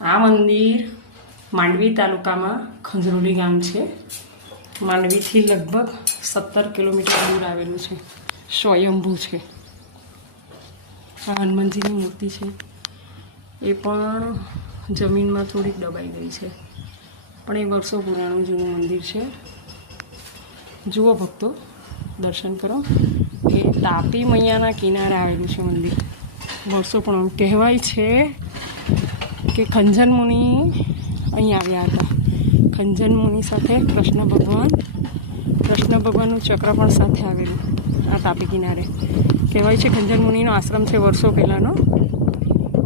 આ મંદિર માંડવી તાલુકામાં ખંજરોલી ગામ છે. માંડવીથી લગભગ સત્તર કિલોમીટર દૂર આવેલું છે. સ્વયંભૂ છે. આ હનુમાનજીની મૂર્તિ છે. એ પણ જમીનમાં થોડીક દબાઈ ગઈ છે. પણ એ વર્ષો પુરાણું જૂનું મંદિર છે. જુઓ ભક્તો, દર્શન કરો. એ તાપી મૈયાના કિનારે આવેલું છે મંદિર. વર્ષો પણ કહેવાય છે કે ખંજન મુનિ અહીં આવ્યા હતા. ખંજન મુનિ સાથે કૃષ્ણ ભગવાન, કૃષ્ણ ભગવાનનું ચક્ર પણ સાથે આવેલું આ તાપી કિનારે. કહેવાય છે ખંજન મુનિનો આશ્રમ છે વર્ષો પહેલાંનો.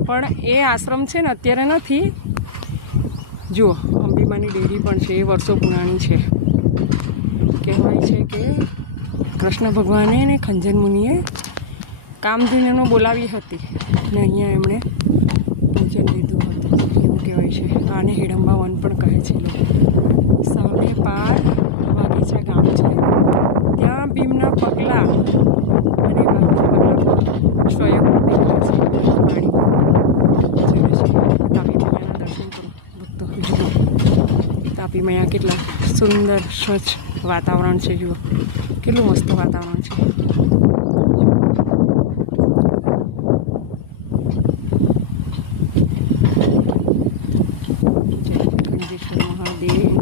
પણ એ આશ્રમ છે ને અત્યારે નથી. જુઓ, અંબીમાની ડેરી પણ છે, એ વર્ષો પુરાણી છે. કહેવાય છે કે કૃષ્ણ ભગવાને ને ખંજન મુનિએ કામધેનુનો બોલાવી હતી ને અહીંયા એમણે પણ કહે છે લોકો. સામે પાર વાગીચા ગામ છે. ત્યાં ભીમના પગલાં અને સ્વયં છે તાપી મૈયાના કેટલા સુંદર, સ્વચ્છ વાતાવરણ છે, જુઓ. કેટલું મસ્ત વાતાવરણ છે. natin.